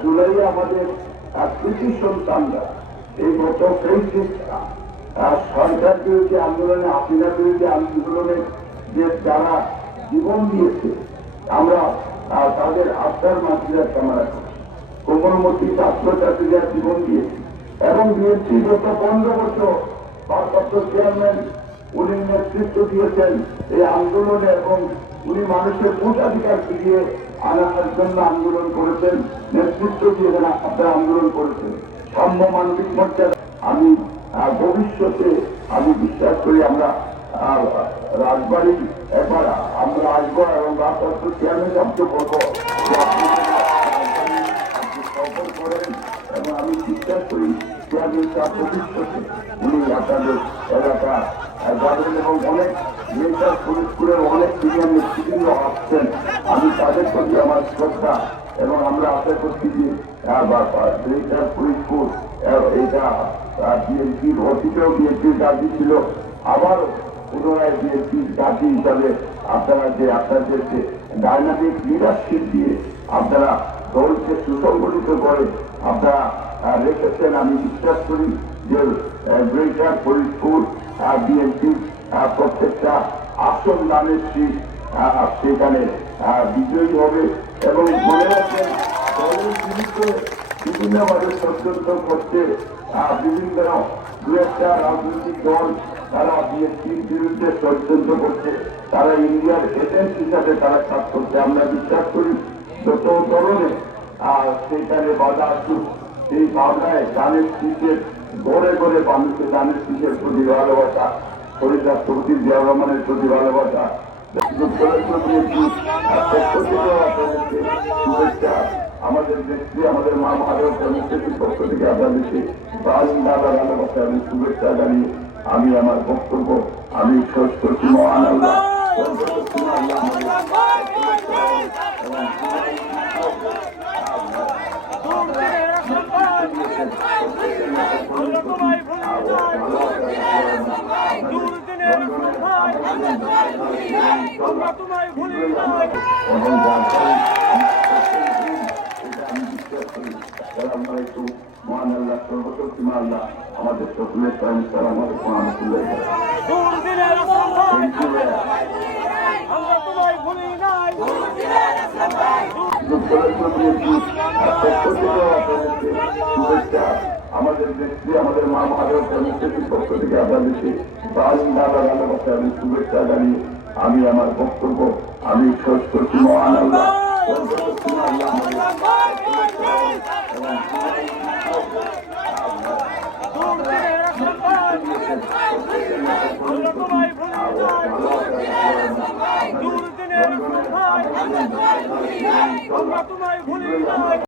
জুলাই আমাদের কৃষি সন্তানরা এই গত সরকার বিরোধী আন্দোলনে, হাসিনা বিরোধী আন্দোলনে যে যারা জীবন দিয়েছে, আমরা তাদের আত্মার মাতৃরা কামনা করছি। কোমলমতি ছাত্রছাত্রীরা জীবন দিয়েছে এবং বিএনপি গত 15 বছর ভারপ্রাপ্ত চেয়ারম্যান উনি নেতৃত্ব দিয়েছেন এই আন্দোলনে এবং উনি মানুষের ভোটাধিকার ফিরিয়ে আনার জন্য আন্দোলন করেছেন, নেতৃত্ব দিয়েছেন, আপনারা আন্দোলন করেছেন সাম্য মানবিক মর্যাদা। আমি ভবিষ্যতে আমি বিশ্বাস করি আমরা রাজবাড়ি একবার আমরা আসবো এবং ভারপ্রাপ্ত চেয়ারম্যান সাহেবকে বলবো সফর করেন এবং আমি বিশ্বাস করি চেয়ারম্যান সাহেব ভবিষ্যতে উনি আপনাদের এলাকা যাবেন এবং অনেক মেয়েটার ফরিদপুরের অনেক সিনিয়র নেতৃবৃন্দ আসছেন। আমি তাদের প্রতি আমার শ্রদ্ধা এবং আমরা আশা করছি যে মেয়েটার ফরিদপুর এইটা বিএনপির অতীতেও বিএনপির গাড়ি ছিল, আবারও পুনরায় বিএনপির গাড়ি হিসাবে আপনারা যে আপনাদের যে ডাইনামিক লিডারশিপ দিয়ে আপনারা দলকে সুসংগঠিত করে আপনারা রেখেছেন। আমি বিশ্বাস করি যে গ্রেটার ফরিদপুর বিএনপির প্রত্যেকটা আসন দানের শীত সেখানে বিজয়ী হবে এবং মনে রাখবেন দলের বিরুদ্ধে বিভিন্নভাবে ষড়যন্ত্র করছে বিভিন্ন দু একটা রাজনৈতিক দল, তারা বিএনপির বিরুদ্ধে ষড়যন্ত্র করছে, তারা ইন্ডিয়ার এজেন্ট হিসাবে তারা কাজ করছে। আমরা বিশ্বাস করি যত ধরনের সেখানে বাধা আসুক, সেই ভাবনায় ধানের শীষের গড়ে গড়ে মানুষের ধানের শীষের প্রতি ভালোবাসা, শরীর রাষ্ট্রপতি জিয়া রহমানের প্রতি ভালোবাসা, শুভেচ্ছা। আমাদের নেত্রী, আমাদের মা মাধব কমিটির পক্ষ থেকে আপনাদেরকে ভালোবাসা আমি শুভেচ্ছা জানিয়ে আমি আমার বক্তব্য আমি শেষ করছি। মহান আল্লাহ মহান আল্লাহ সর্বশক্তি আল্লাহ আমাদের সকলের আমাদের শুভেচ্ছা। আমাদের নেত্রী, আমাদের মা মাধব কমিটির পক্ষ থেকে আপনাদেরকে ভালোবাসা আমি শুভেচ্ছা জানিয়ে আমি আমার বক্তব্য আমি শেষ করছি। মহান আল্লাহ তোমায় ভুলি নাই।